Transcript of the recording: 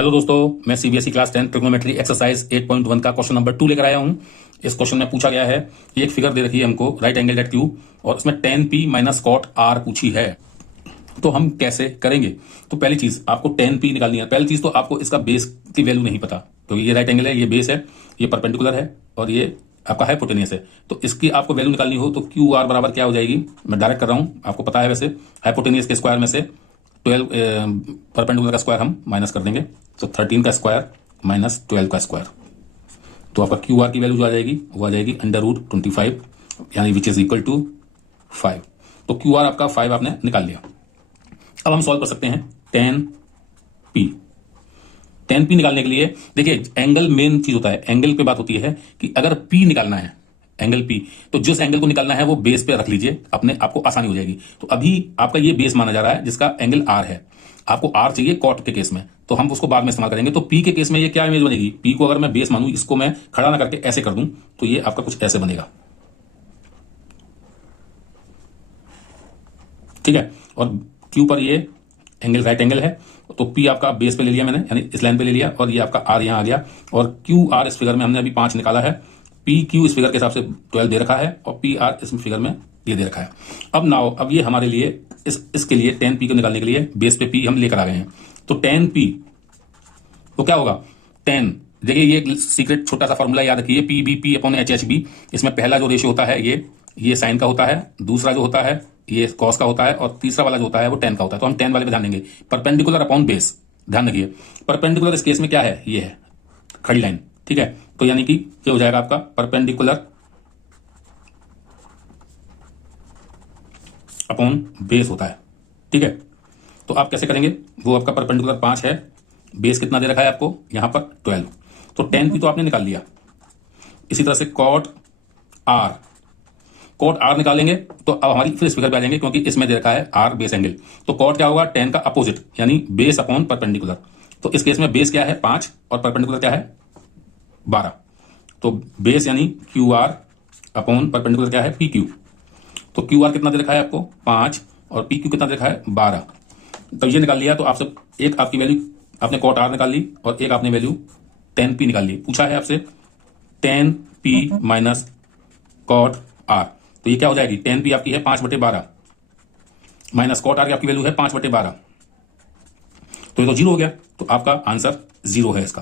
Hello दोस्तों, मैं CBSE class 10 trigonometry exercise 8.1 का क्वेश्चन नंबर 2 लेकर आया हूं। इस क्वेश्चन में पूछा गया है कि एक फिगर दे रखी है हमको राइट एंगल एट क्यू और इसमें tan p minus cot r पूछी है। तो हम कैसे करेंगे? तो पहली चीज आपको tan p निकालनी है। पहली चीज तो आपको इसका बेस की वैल्यू नहीं पता, तो ये राइट एंगल है, ये बेस है, ये परपेंडिकुलर है और ये आपका हाइपोटेनियस है। तो इसकी आपको वैल्यू निकालनी हो तो क्यू आर बराबर क्या हो जाएगी? मैं डायरेक्ट कर रहा हूं, आपको पता है वैसे। हाइपोटेनियस के स्क्वायर में से 12 परपेंडिकुलर का स्क्वायर हम माइनस कर देंगे, तो 13 का स्क्वायर माइनस 12 का स्क्वायर। तो आपका क्यू आर की वैल्यू जो आ जाएगी वो आ जाएगी √25, यानी विच इज इक्वल टू 5। तो क्यू आर आपका 5 आपने निकाल लिया। अब हम सॉल्व कर सकते हैं tan p निकालने के लिए। देखिए, एंगल मेन चीज होता है, एंगल पे बात होती है कि अगर p निकालना है, एंगल p, तो जिस एंगल को निकालना है वो बेस पे रख लीजिए, अपने आपको आसानी हो जाएगी। तो अभी आपका ये बेस माना जा रहा है जिसका एंगल r है, आपको r चाहिए कॉट के केस में, तो हम उसको बाद में इस्तेमाल करेंगे। तो p के केस में ये क्या इमेज बनेगी? p को अगर मैं बेस मानूं, इसको मैं खड़ा ना करके ऐसे कर दूं, तो ये आपका कुछ ऐसे बनेगा, ठीक है। और q पर ये एंगल राइट एंगल है, तो p आपका बेस पे ले लिया मैंने, यानी इस लाइन पे ले लिया, और ये आपका r यहां आ गया। और क्यू आर इस फिगर में हमने अभी 5 निकाला है, पी क्यू इस फिगर के हिसाब से 12 दे रखा है, और पी आर इस फिगर में ये दे रखा है। अब ये हमारे लिए इसके लिए tan p को निकालने के लिए बेस पे p हम लेकर आ गए हैं। तो tan p तो क्या होगा? tan, देखिए ये एक सीक्रेट छोटा सा फॉर्मूला याद रखिए, p b p upon h h b. इसमें पहला जो रेशियो होता है ये साइन का होता है, दूसरा जो होता है ये कॉस का होता है, और तीसरा वाला जो होता है वो tan का होता है। तो हम tan वाले पे ध्यान देंगे। परपेंडिकुलर अपॉन बेस, ध्यान रखिए। परपेंडिकुलर इस केस में क्या है? ये है खड़ी लाइन, ठीक है। तो यानी कि क्या हो जाएगा आपका? परपेंडिकुलर अपॉन बेस होता है, ठीक है। तो आप कैसे करेंगे? वो आपका परपेंडिकुलर 5 है, बेस कितना दे रखा है आपको यहां पर? 12। तो tan p तो आपने निकाल लिया। इसी तरह से कॉट r निकालेंगे तो अब हमारी फिर इस फिगर पे आ जाएंगे, क्योंकि इसमें दे रखा है r बेस एंगल। तो कॉट क्या होगा? tan का अपोजिट, यानी बेस अपॉन परपेंडिकुलर। तो इस केस में बेस क्या है? 5 और परपेंडिकुलर क्या है? 12। तो बेस यानी क्यू आर अपॉन परपेंडिकुलर क्या है? P Q. तो क्यू आर कितना दे रखा है आपको? 5, और पी क्यू कितना दे रखा है? 12। तो ये निकाल लिया। तो आपसे एक आपकी वैल्यू आपने कॉट आर निकाल ली, और एक आपने वैल्यू tan p निकाल ली। पूछा है आपसे tan p minus cot r, तो ये क्या हो जाएगी? tan p आपकी है 5/12 माइनस कॉट आर की आपकी वैल्यू है 5/12, तो ये तो 0 हो गया। तो आपका आंसर 0 है इसका।